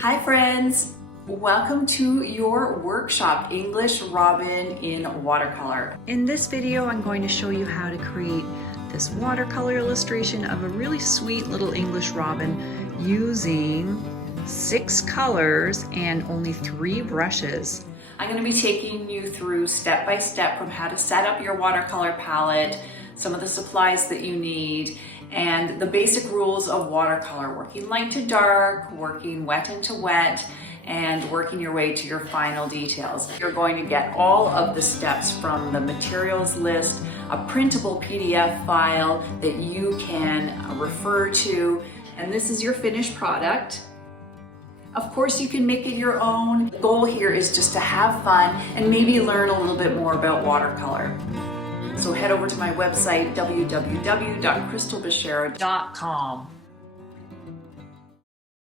Hi friends, welcome to your workshop, English Robin in watercolor. In this video, I'm going to show you how to create this watercolor illustration of a really sweet little English robin using 6 colors and only 3 brushes. I'm going to be taking you through step by step from how to set up your watercolor palette, some of the supplies that you need, and the basic rules of watercolor, working light to dark, working wet into wet, and working your way to your final details. You're going to get all of the steps from the materials list, a printable PDF file that you can refer to, and this is your finished product. Of course, you can make it your own. The goal here is just to have fun and maybe learn a little bit more about watercolor. So head over to my website, www.crystalbashara.com.